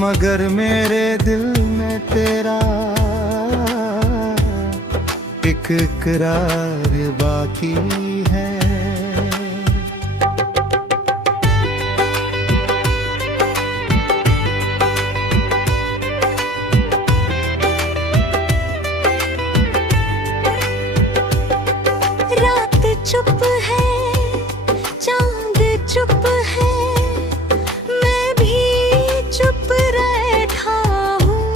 मगर मेरे दिल में तेरा एक इकरार बाकी है। रात चुप है, चांद चुप है, मैं भी चुप बैठा हूँ।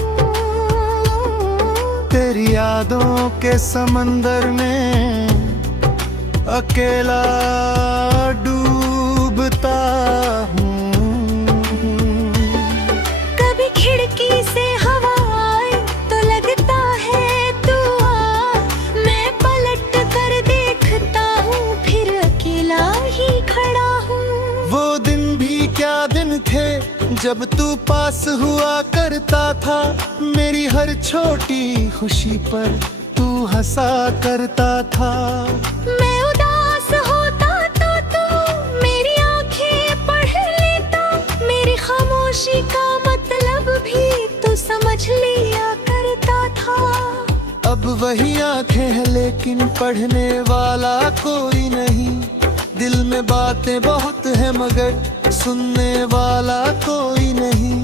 तेरी यादों के समंदर में अकेला डूबता हूँ। कभी खिड़की से हवा आए तो लगता है तू आ, मैं पलट कर देखता हूँ, फिर अकेला ही खड़ा हूँ। वो दिन भी क्या दिन थे जब तू पास हुआ करता था, मेरी हर छोटी खुशी पर तू हंसा करता था। मैं उदास होता तो तू मेरी आंखें पढ़ लेता, मेरी खामोशी का मतलब भी तू समझ लिया करता था। अब वही आंखें हैं लेकिन पढ़ने वाला कोई नहीं, दिल में बातें बहुत है मगर सुनने वाला कोई नहीं।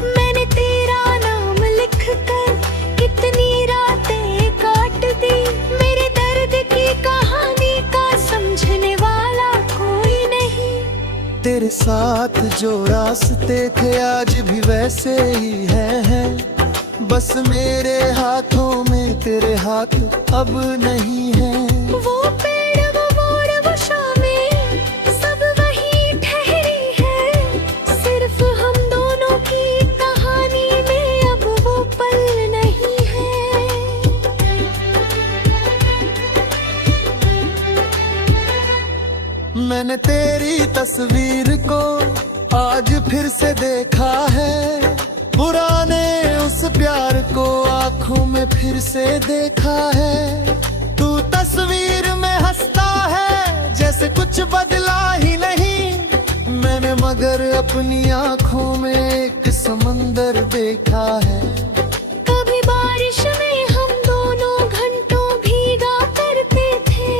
मैंने तेरा नाम लिख कर कितनी रातें काट दी, मेरे दर्द की कहानी का समझने वाला कोई नहीं। तेरे साथ जो रास्ते थे आज भी वैसे ही हैं, बस मेरे हाथों में तेरे हाथ अब नहीं है। वो पेड़ वो मोड़ वो शामें सब वही ठहरी है, सिर्फ हम दोनों की कहानी में अब वो पल नहीं है। मैंने तेरी तस्वीर को आज फिर से देखा है, पुराने उस प्यार को आंखों में फिर से देखा है। तू तस्वीर में हंसता है जैसे कुछ बदला ही नहीं, मैंने मगर अपनी आंखों में एक समंदर देखा है। कभी बारिश में हम दोनों घंटों भीगा करते थे,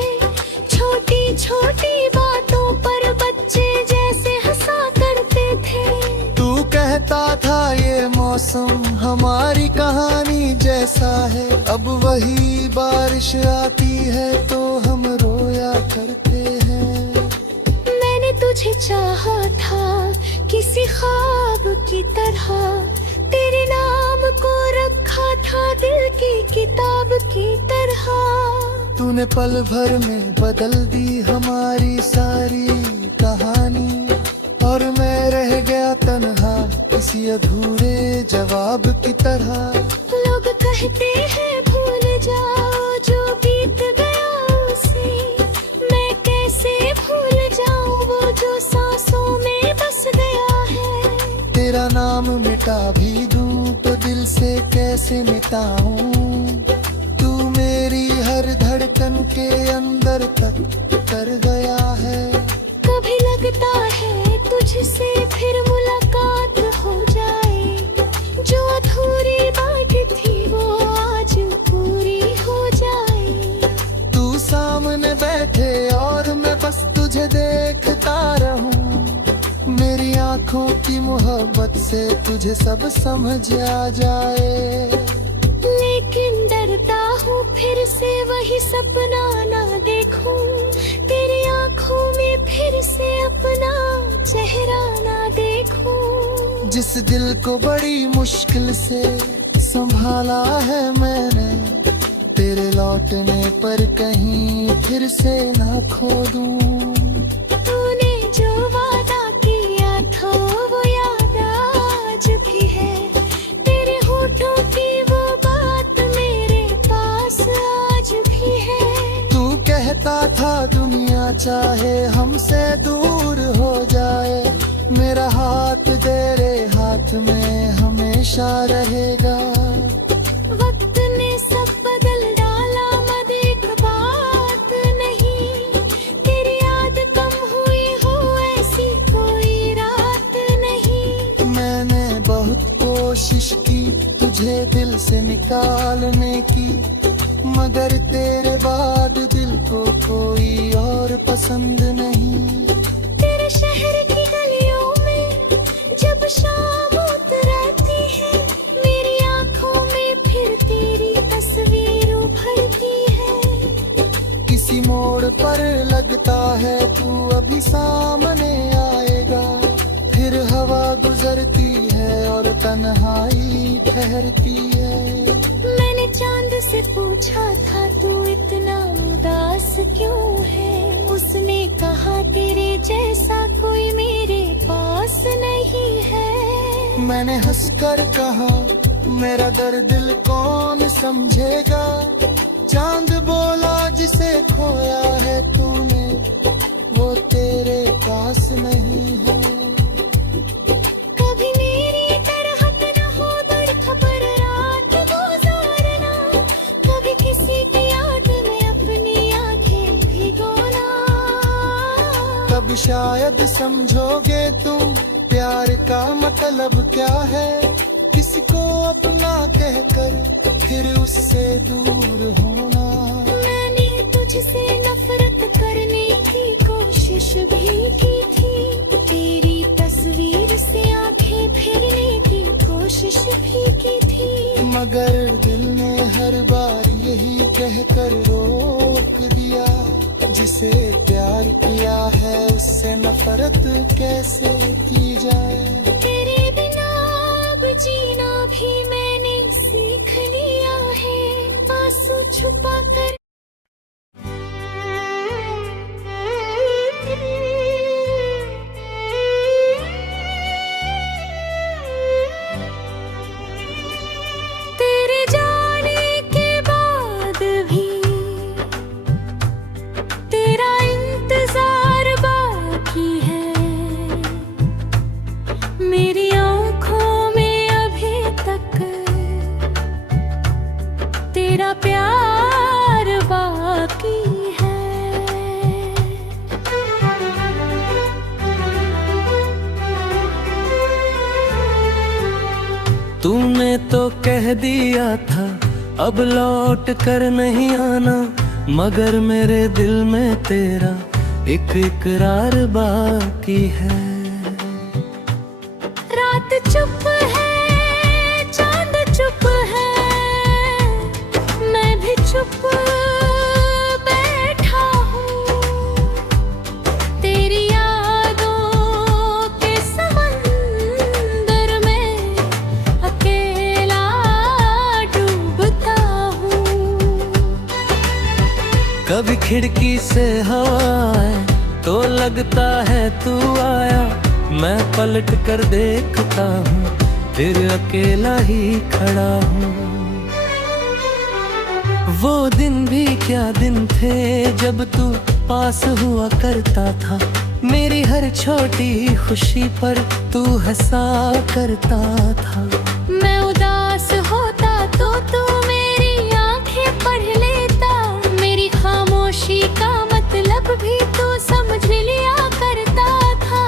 छोटी छोटी बातों पर बच्चे जैसे हंसा करते थे। तू कहता था ये मौसम हमारी कहानी जैसा है, अब वही बारिश आती है तो हम रोया करते हैं। मैंने तुझे चाहा था किसी ख्वाब की तरह, तेरे नाम को रखा था दिल की किताब की तरह। तूने पल भर में बदल दी हमारी सारी कहानी, और मैं रह गया तन्हा किसी अधूरे जवाब की तरह। लोग कहते हैं भूल जाओ जो बीत गया उसे, मैं कैसे भूल जाऊं वो जो सांसों में बस गया है। तेरा नाम मिटा भी दूं तो दिल से कैसे मिटाऊं, तू मेरी हर धड़कन के अंदर तक उतर गया है। कभी लगता है तुझसे फिर मुलाकात हो जाए, जो अधूरी बात थी वो आज पूरी हो जाए। तू सामने बैठे और मैं बस तुझे देखता रहूं, मेरी आंखों की मोहब्बत से तुझे सब समझ आ जाए। लेकिन डरता हूँ फिर से वही सपना ना देखूं, तेरी आंखों में फिर से अपना चेहरा ना देखूं। जिस दिल को बड़ी मुश्किल से संभाला है मैंने, तेरे लौटने पर कहीं फिर से ना खो दूं। तूने जो वादा किया था वो याद आज भी है, तेरे होठों की वो बात मेरे पास आज भी है। तू कहता था दुनिया चाहे हमसे दूर हो जाए, मेरा हाथ तेरे हाथ में हमेशा रहेगा। वक्त ने सब बदल डाला मगर एक बात नहीं, तेरी याद कम हुई हो ऐसी कोई रात नहीं। मैंने बहुत मगर तेरे बाद दिल को कोई और पसंद नहीं। तेरे शहर की गलियों में जब शाम उतरती है, मेरी आंखों में फिर तेरी तस्वीर उभरती है। किसी मोड़ पर लगता है तू अभी सामने आएगा, फिर हवा गुजरती है और तन्हाई ठहरती है। मैंने चांद से पूछा था तू इतना उदास क्यों है, उसने कहा तेरे जैसा कोई मेरे पास नहीं है। मैंने हंसकर कहा मेरा दर्द दिल कौन समझेगा, चांद बोला जिसे खोया है तूने वो तेरे पास नहीं है। कभी मेरी तरह न हो बेखबर रात गुजारना, कभी किसी की याद में अपनी आंखें भिगोना। कब शायद समझोगे तुम प्यार का मतलब क्या है, किसी को अपना कहकर फिर उससे दूर होना। मैंने तुझसे नफरत करने की कोशिश भी की थी, तेरी तस्वीर से आंखें फेरने की कोशिश भी की थी, मगर दिल ने हर बार यही कहकर रोक दिया, जिसे प्यार किया है उससे नफरत कैसे की जाए। तेरे बिना अब जीना भी मैंने सीख लिया है, आंसू छुपा कर। तेरे जाने के बाद भी तेरा इंतजार बाकी है, मेरी आंखों में अभी तक तेरा प्यार बाकी है। तूने तो कह दिया था अब लौट कर नहीं आना, मगर मेरे दिल में तेरा एक इकरार बाकी है। रात चुप है, चांद चुप है, मैं भी चुप बैठा हूँ, तेरी यादों के समंदर में अकेला डूबता हूँ। कभी खिड़की से हवा आए तो लगता है तू आया, मैं पलट कर देखता हूँ फिर अकेला ही खड़ा हूँ। वो दिन भी क्या दिन थे जब तू पास हुआ करता था, मेरी हर छोटी खुशी पर तू हंसा करता था। मैं उदास होता तो तू मेरी आंखें पढ़ लेता, मेरी खामोशी का मतलब भी तू समझ लिया करता था।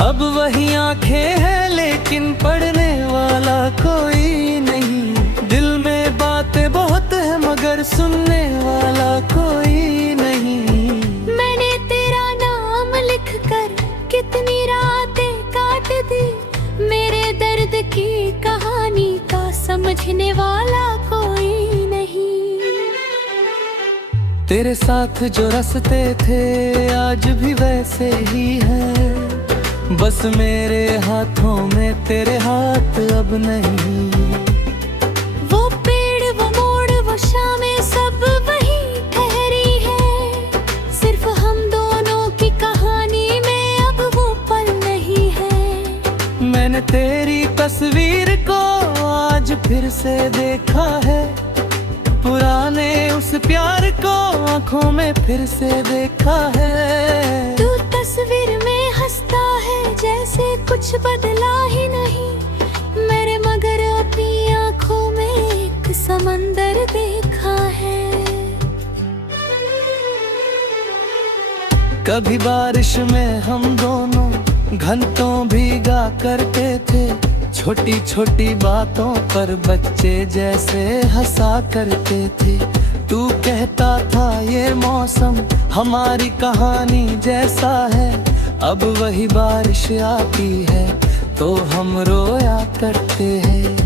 अब वही आंखें हैं लेकिन पढ़ने वाला कोई नहीं, दिल में बातें बहुत है मगर सुनने वाला कोई नहीं। मैंने तेरा नाम लिखकर कितनी रातें काट दी, मेरे दर्द की कहानी का समझने वाला कोई नहीं। तेरे साथ जो रास्ते थे आज भी वैसे ही हैं, बस मेरे हाथों में तेरे हाथ अब नहीं। वो पेड़ वो मोड़ वो शामें सब वही ठहरी है, सिर्फ हम दोनों की कहानी में अब वो पल नहीं है। मैंने तेरी तस्वीर को आज फिर से देखा है, पुराने उस प्यार को आंखों में फिर से देखा है। तू तस्वीर में हंसता है जैसे कुछ बदला ही नहीं, मेरे मगर अपनी आंखों में एक समंदर देखा है। कभी बारिश में हम दोनों घंटों भीगा करते थे, छोटी छोटी बातों पर बच्चे जैसे हंसा करते थे। तू कहता था ये मौसम हमारी कहानी जैसा है। अब वही बारिश आती है तो हम रोया करते हैं।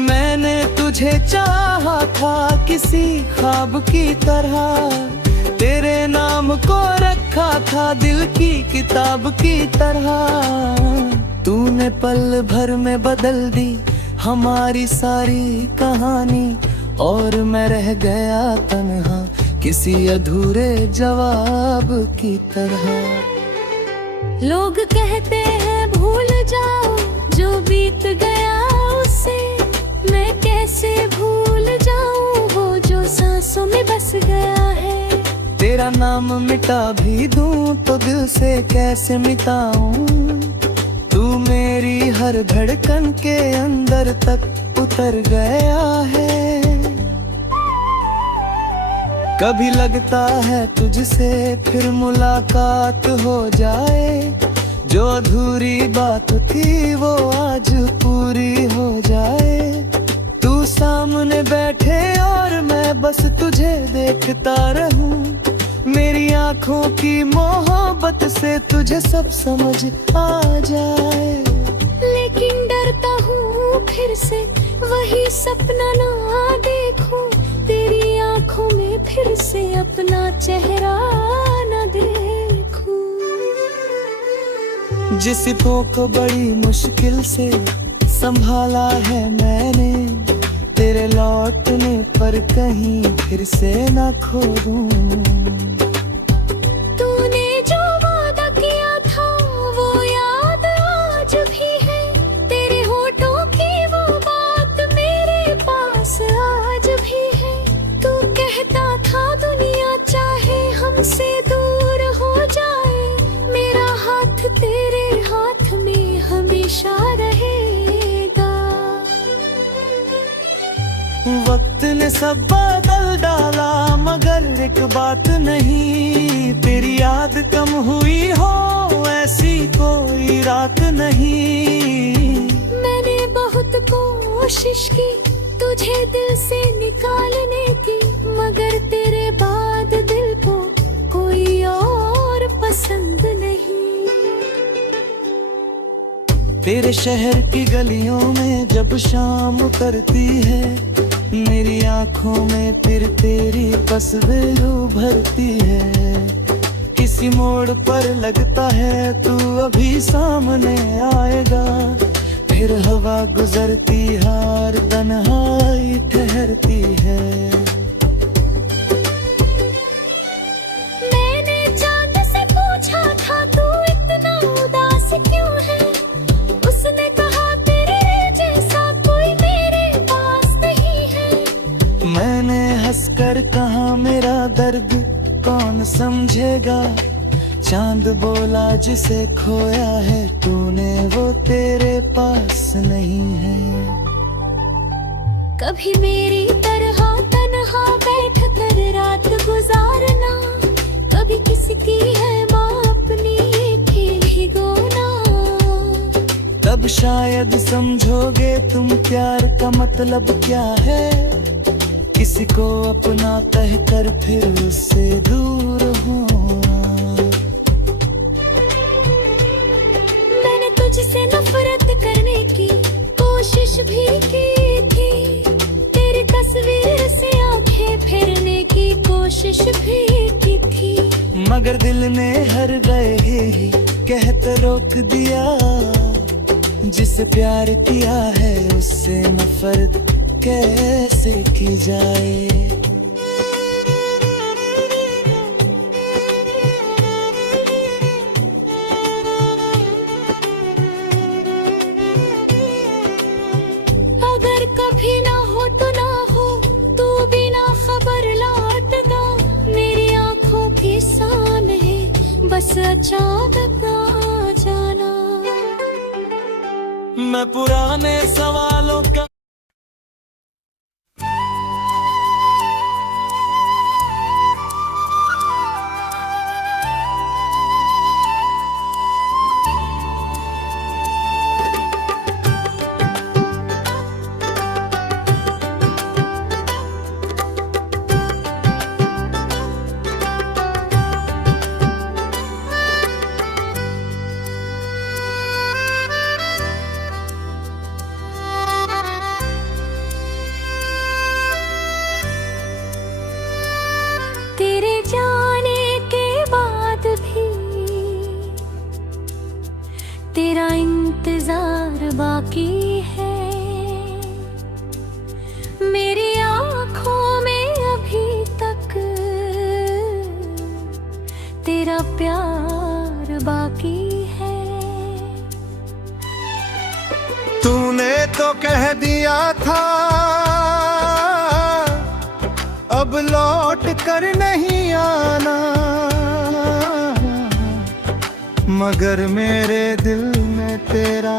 मैंने तुझे चाहा था किसी ख्वाब की तरह, तेरे नाम को रखा था दिल की किताब की तरह। तूने पल भर में बदल दी हमारी सारी कहानी, और मैं रह गया तन्हा किसी अधूरे जवाब की तरह। लोग कहते हैं भूल जाओ जो बीत गया उससे, मैं कैसे भूल जाऊं वो जो सांसों में बस गया है। तेरा नाम मिटा भी दूं तो दिल से कैसे मिटाऊं, तू मेरी हर धड़कन के अंदर तक उतर गया है। कभी लगता है तुझसे फिर मुलाकात हो जाए, जो अधूरी बात थी वो आज पूरी हो जाए। तू सामने बैठे और मैं बस तुझे देखता रहूं, मेरी आंखों की मोहब्बत से तुझे सब समझ आ जाए। लेकिन डरता हूँ फिर से वही सपना ना देखूं, तेरी आंखों में फिर से अपना चेहरा न देखूं। जिसको को बड़ी मुश्किल से संभाला है मैंने, तेरे लौटने पर कहीं फिर से ना खो दूं। तूने जो वादा किया था वो याद आज भी है, तेरे होठों की वो बात मेरे पास आज भी है। तू कहता था दुनिया चाहे हमसे दूर हो जाए, मेरा हाथ तेरे हाथ में हमेशा रहेगा। वक्त ने सब बदल डाला मगर एक बात नहीं, तेरी याद कम हुई हो ऐसी कोई रात नहीं। मैंने बहुत कोशिश की तुझे दिल से निकालने की, मगर तेरे बाद दिल को कोई और पसंद नहीं। तेरे शहर की गलियों में जब शाम उतरती है, मेरी आंखों में फिर तेरी तस्वीर उभरती है। किसी मोड़ पर लगता है तू अभी सामने आएगा, फिर हवा गुजरती हार तन्हाई ठहरती है। मैंने चांद से पूछा था तू इतना उदास क्यों है, उसने कहा तेरे जैसा कोई मेरे पास नहीं है। मैंने हंसकर कहा मेरा दर्द कौन समझेगा, चांद बोला जिसे खोया है तूने वो तेरे पास नहीं है। कभी मेरी तरह तन्हा बैठ कर रात गुजारना, कभी किसी की है माँ अपनी ये खेल ही गोना। तब शायद समझोगे तुम प्यार का मतलब क्या है, किसी को अपना कहकर फिर उससे दूर होना। मैंने तुझसे नफरत करने की कोशिश भी की थी, तेरी तस्वीर से आंखें फेरने की कोशिश भी की थी, मगर दिल ने हर गए ही कहते रोक दिया। जिसे प्यार किया है उससे नफरत कैसे की जाए। अगर कभी ना हो तो ना हो, तू बिना खबर लौटगा, मेरी आंखों के सामने बस अचानक आ जाना। मैं पुराने सवालों का लौट कर नहीं आना, मगर मेरे दिल में तेरा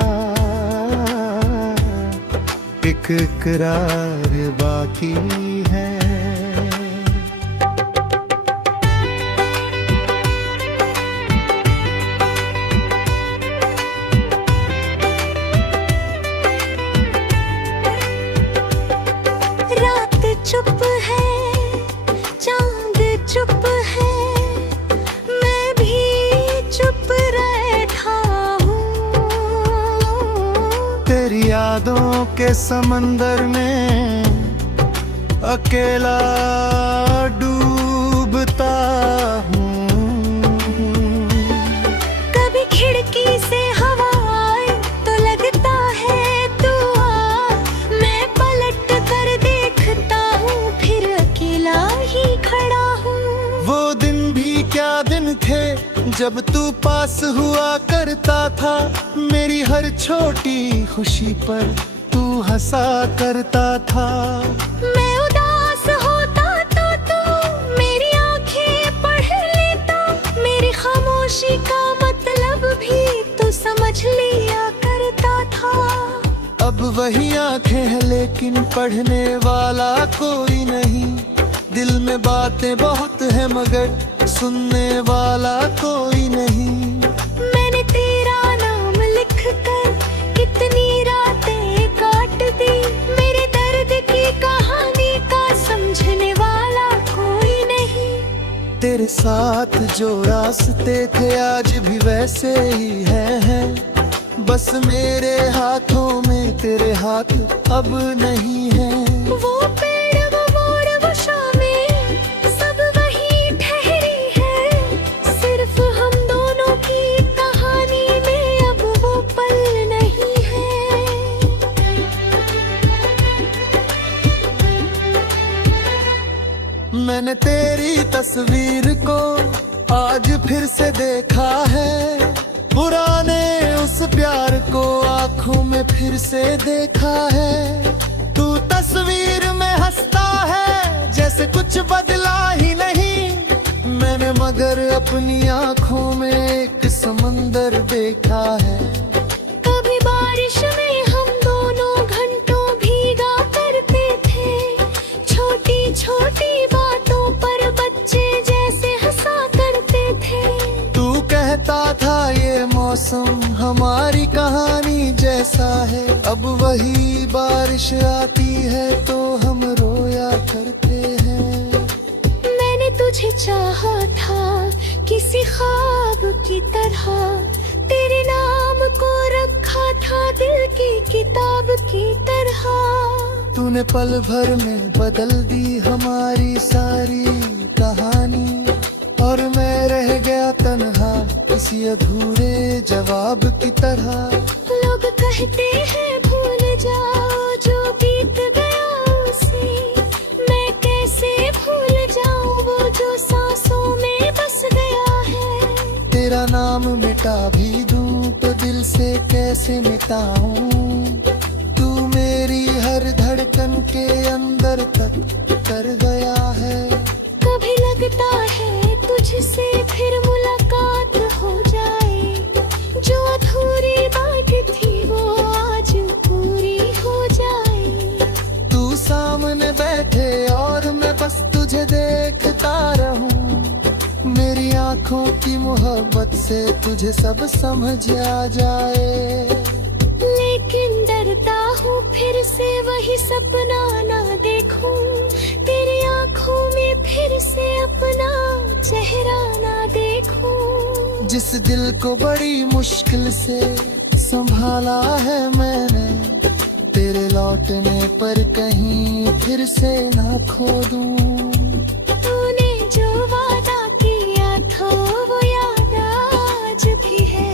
एक इकरार बाकी है। रात चुप है, चांद चुप है, मैं भी चुप बैठा हूँ। तेरी यादों के समंदर में अकेला डूबता हूँ। कभी खिड़की से हवा आए तो लगता है तू आ, मैं पलट कर देखता हूँ, फिर अकेला ही खड़ा हूँ। वो दिन भी क्या दिन थे जब तू पास हुआ करता था, मेरी हर छोटी खुशी पर तू हंसा करता था। मैं उदास होता तो तू मेरी आंखें पढ़ लेता, मेरी खामोशी का मतलब भी तू समझ लिया करता था। अब वही आंखें हैं लेकिन पढ़ने वाला कोई नहीं, दिल में बातें बहुत है मगर सुनने वाला कोई नहीं। मैंने तेरा नाम लिख कर कितनी रातें काट दी, मेरे दर्द की कहानी का समझने वाला कोई नहीं। तेरे साथ जो रास्ते थे आज भी वैसे ही हैं, बस मेरे हाथों में तेरे हाथ अब नहीं है। वो पेड़ वो मोड़ वो शामें सब वहीं ठहरी है, सिर्फ हम दोनों की कहानी में अब वो पल नहीं है। मैंने तेरी तस्वीर को आज फिर से देखा है, पुराने उस प्यार को आंखों में फिर से देखा है। तू तस्वीर में हंसता है जैसे कुछ बदला ही नहीं, मैंने मगर अपनी आंखों में एक समंदर देखा है। कभी बारिश में हम दोनों घंटों भीगा करते थे, छोटी छोटी बातों पर बच्चे जैसे हंसा करते थे। तू कहता था ये मौसम हमारी कहानी जैसा है, अब वही बारिश आती है तो हम रोया करते हैं। मैंने तुझे चाहा था किसी ख्वाब की तरह, तेरे नाम को रखा था दिल की किताब की तरह। तूने पल भर में बदल दी हमारी सारी कहानी, और मैं रह गया तन्हा किसी अधूरे जवाब की तरह। लोग कहते हैं भूल जाओ जो बीत गया उसे, मैं कैसे भूल जाऊं वो जो सांसों में बस गया है। तेरा नाम मिटा भी दूं तो दिल से कैसे मिटाऊं, तू मेरी हर धड़कन के अंदर तक उतर गया है। कभी लगता है तुझसे फिर मुलाकात हो जाए, जो अधूरी बात थी वो आज पूरी हो जाए। तू सामने बैठे और मैं बस तुझे देखता रहूं, मेरी आंखों की मोहब्बत से तुझे सब समझ आ जाए। लेकिन डरता हूँ फिर से वही सपना ना देखूं, तेरी आंखों में फिर से अपना चेहरा ना देखूं। जिस दिल को बड़ी मुश्किल से संभाला है मैंने, तेरे लौटने पर कहीं फिर से ना खो दूं। तूने जो वादा किया था वो याद आज भी है,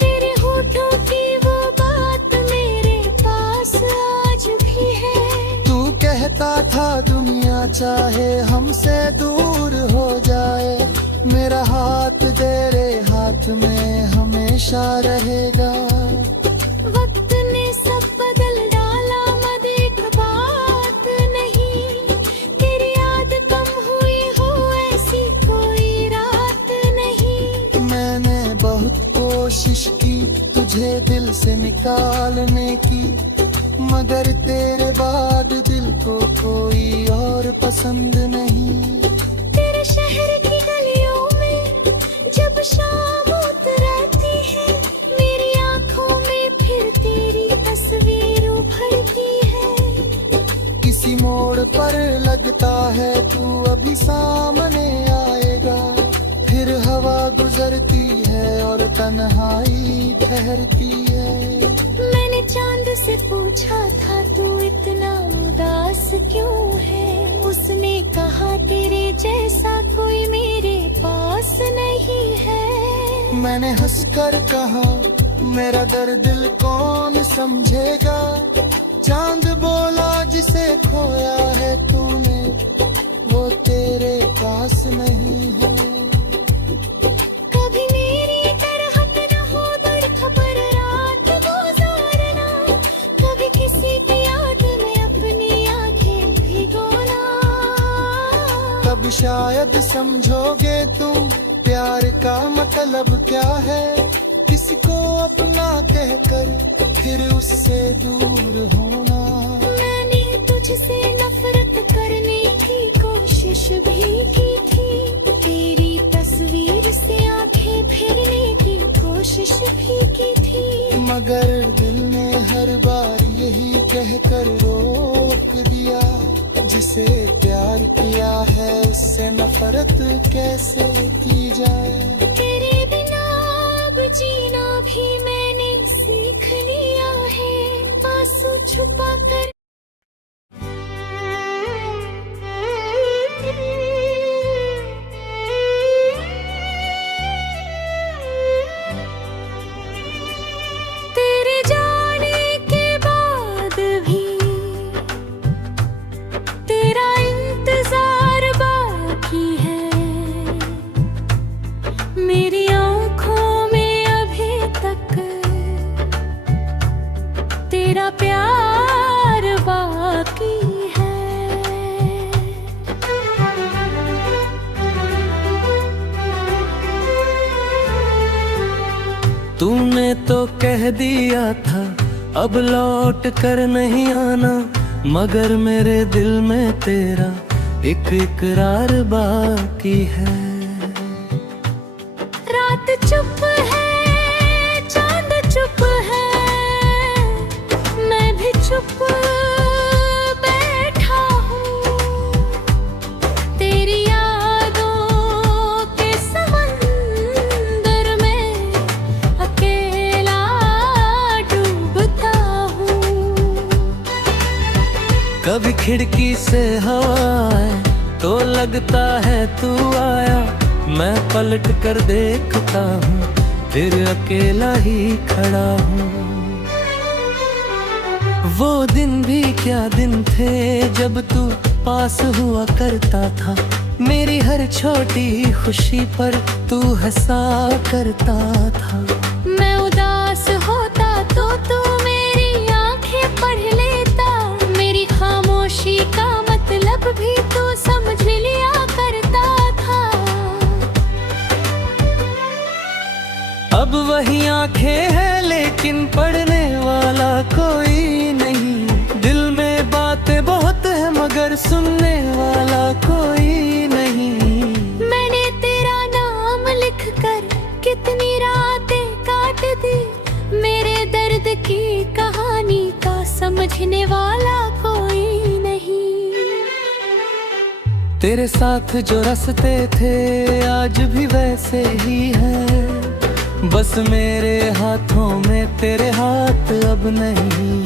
तेरे होठों की वो बात मेरे पास आज भी है। तू कहता था दुनिया चाहे हमसे दूर हो जाए, मेरा हाथ तेरे हाथ में हमेशा रहेगा। वक्त ने सब बदल डाला मगर एक बात नहीं, तेरी याद कम निकालने की, मगर तेरे बाद दिल को कोई और पसंद नहीं। तेरे शहर की गलियों में जब शाम उतरती है, मेरी आंखों में फिर तेरी तस्वीर उभरती है। किसी मोड़ पर लगता है तू अभी सामने आएगा, फिर हवा गुजरती है और तन्हाई ठहरती है। मैंने चांद से पूछा था तू इतना उदास क्यों है, उसने कहा तेरे जैसा कोई मेरे पास नहीं है। मैंने हंसकर कहा मेरा दर्द दिल कौन समझेगा, चांद बोला जिसे खोया है तूने वो तेरे पास नहीं है। कभी मेरी तरह न हो बेखबर रात गुजारना, कभी किसी की याद में अपनी आंखें भिगोना। तब शायद समझोगे तुम प्यार का मतलब क्या है, किसी को अपना कहकर फिर उससे दूर होना। मैंने तुझसे नफरत करने की कोशिश भी की थी, तेरी तस्वीर से आंखें फेरने की कोशिश भी की थी, मगर दिल ने हर बार यही कहकर रोक दिया, जिसे प्यार किया है उससे नफरत कैसे की जाए। तेरे बिना अब जीना भी मैंने सीख लिया है, आंसू छुपा कर। तेरे जाने के बाद भी तेरा इंतजार बाकी है, मेरी आंखों में अभी तक तेरा प्यार बाकी है। तूने तो कह दिया था अब लौट कर नहीं आना, मगर मेरे दिल में तेरा एक इकरार बाकी है। रात चुप है, चांद चुप है, मैं भी चुप बैठा हूँ। तेरी यादों के समंदर में अकेला डूबता हूँ। कभी खिड़की से हवा आए तो लगता है तू आया, मैं पलट कर देखता हूँ फिर अकेला ही खड़ा हूँ। वो दिन भी क्या दिन थे जब तू पास हुआ करता था, मेरी हर छोटी खुशी पर तू हंसा करता था। मैं उदास होता तो तू मेरी आंखें पढ़ लेता, मेरी खामोशी का मतलब भी तू समझ लिया करता था। अब वही आंखें हैं लेकिन पढ़ने वाला कोई नहीं, दिल में बातें बहुत है मगर सुनने वाला कोई नहीं। मैंने तेरा नाम लिखकर कितनी रातें काट दी, मेरे दर्द की कहानी का समझने वाला कोई नहीं। तेरे साथ जो रास्ते थे आज भी वैसे ही हैं, बस मेरे हाथों में तेरे हाथ अब नहीं।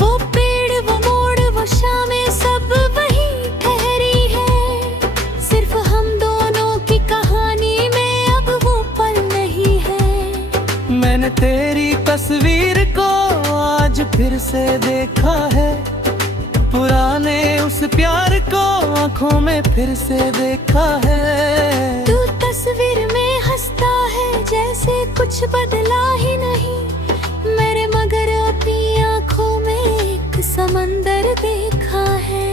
वो पेड़ वो मोड़ वो शामें सब वही ठहरी है, सिर्फ हम दोनों की कहानी में अब वो पल नहीं है। मैंने तेरी तस्वीर को आज फिर से देखा है, पुराने उस प्यार को आंखों में फिर से देखा है। तू तस्वीर में हंसता है जैसे कुछ बदला ही नहीं, मेरे मगर अपनी आंखों में एक समंदर देखा है।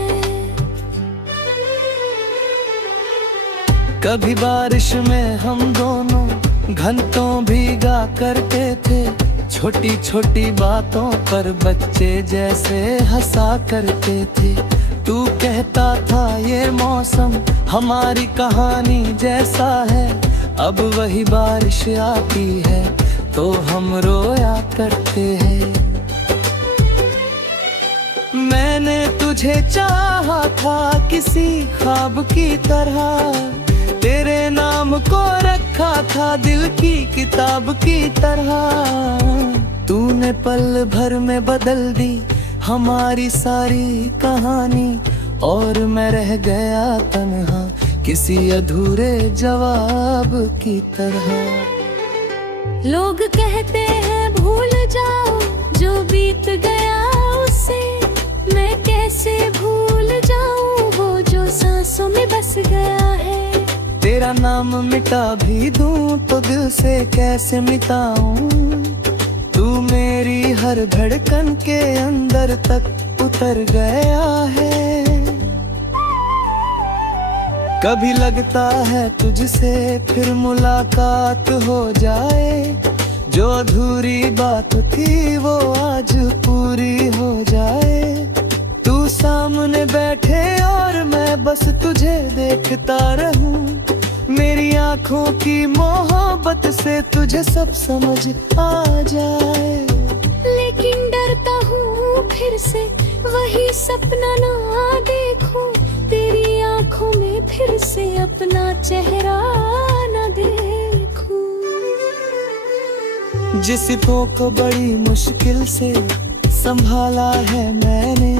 कभी बारिश में हम दोनों घंटों भीगा करते थे, छोटी छोटी बातों पर बच्चे जैसे हंसा करते थे। तू कहता था ये मौसम हमारी कहानी जैसा है। अब वही बारिश आती है तो हम रोया करते हैं। मैंने तुझे चाहा था किसी ख्वाब की तरह, तेरे नाम को रखा था दिल की किताब की तरह। तूने पल भर में बदल दी हमारी सारी कहानी, और मैं रह गया तन्हा किसी अधूरे जवाब की तरह। लोग कहते हैं भूल जाओ जो बीत गया उससे, मैं कैसे भूल जाऊं वो जो सांसों में बस गया है। तेरा नाम मिटा भी दूं तो दिल से कैसे मिटाऊं, तू मेरी हर धड़कन के अंदर तक उतर गया है। कभी लगता है तुझसे फिर मुलाकात हो जाए, जो अधूरी बात थी वो आज पूरी हो जाए। तू सामने बैठे और मैं बस तुझे देखता रहूं, मेरी आंखों की मोहब्बत से तुझे सब समझ आ जाए। लेकिन डरता हूँ फिर से वही सपना ना देखूं, तेरी आंखों में फिर से अपना चेहरा न देखूं। जिसको को बड़ी मुश्किल से संभाला है मैंने,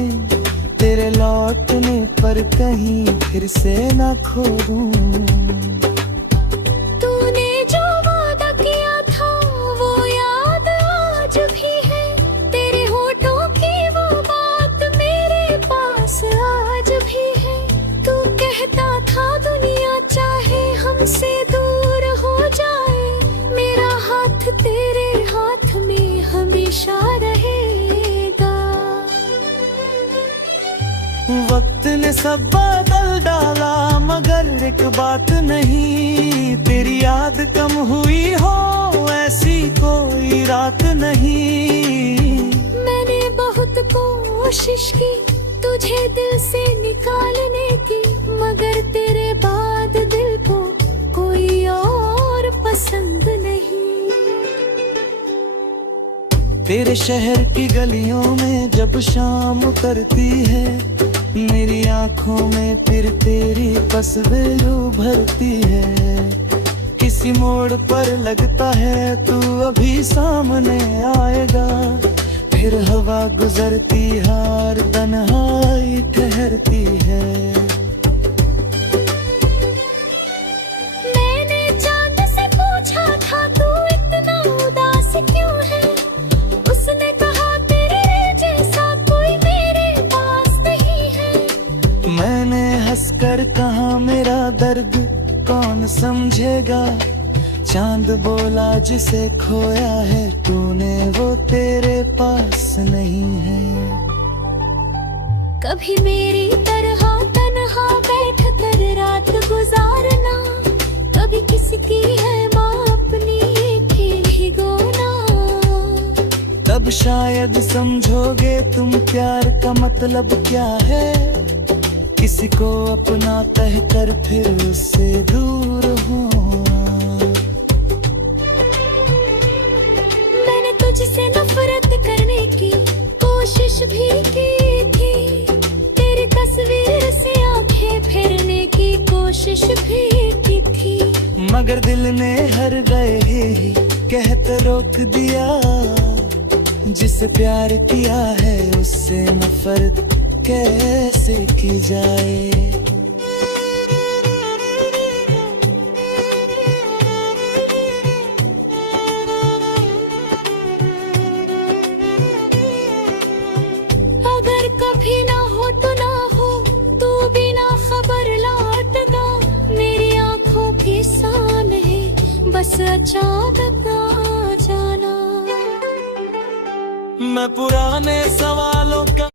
तेरे लौटने पर कहीं फिर से ना खो दूं। तूने जो वादा किया था वो याद आज भी है, तेरे होठों की वो बात मेरे पास आज भी है। तू कहता था दुनिया चाहे हमसे दूर हो जाए, मेरा हाथ तेरे हाथ में हमेशा रहेगा। वक्त ने सब बदल डाला मगर एक बात नहीं, तेरी याद कम हुई हो ऐसी कोई रात नहीं। मैंने बहुत कोशिश की तुझे दिल से निकालने की, मगर तेरे बाद दिल को कोई और पसंद नहीं। तेरे शहर की गलियों में जब शाम उतरती है, मेरी आंखों में फिर तेरी तस्वीर उभरती है। किसी मोड़ पर लगता है तू अभी सामने आएगा, फिर हवा गुजरती हार तन्हाई ठहरती है। मैंने चांद से पूछा था तू इतना उदास क्यों है, उसने कहा तेरे जैसा कोई मेरे पास नहीं है। मैंने हंसकर कहा मेरा दर्द कौन समझेगा, चांद बोला जिसे खोया है तूने वो तेरे पास नहीं है। कभी मेरी तरह तन्हा बैठ कर रात गुजारना, कभी किसकी है माँ अपनी खेल ही गोना। तब शायद समझोगे तुम प्यार का मतलब क्या है, किसी को अपना कहकर फिर उससे दूर होना। मैंने तुझसे नफरत करने की कोशिश भी की थी, तेरी तस्वीर से आंखें फेरने की कोशिश भी की थी, मगर दिल ने हर गए ही कहत रोक दिया। जिसे प्यार किया है उससे नफरत कैसे की जाए। अगर कभी ना हो तो ना हो, तू बिना खबर लौटगा, मेरी आंखों के सामने बस अचानक आ जाना। मैं पुराने सवालों का